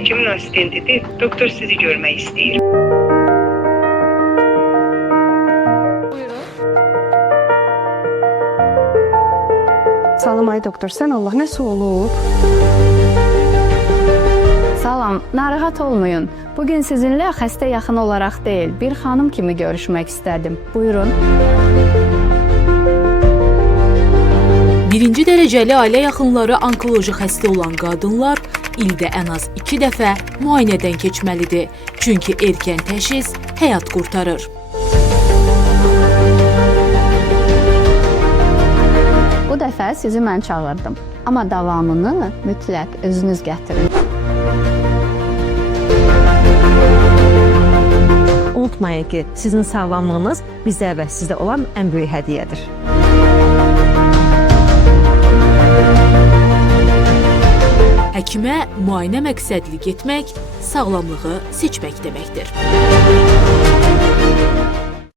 həkimin assistentidir. Doktor sizi görmək istəyir. Salam ay doktor, sən Allah, nəsə olub? Salam, narahat olmayın. Bugün sizinlə xəstə yaxın olaraq deyil, bir xanım kimi görüşmək istədim. Buyurun. Birinci dərəcəli ailə yaxınları onkoloji xəstə olan qadınlar ildə ən az 2 dəfə müayinədən keçməlidir. Çünki erkən təşxis həyat qurtarır. Bu dəfə sizi mən çağırdım. Amma davamını mütləq özünüz gətirin. Unutmayın ki, sizin sağlamlığınız bizə və sizdə olan ən böyük hədiyyədir. Həkimə müayinə məqsədli getmək, sağlamlığı seçmək deməkdir.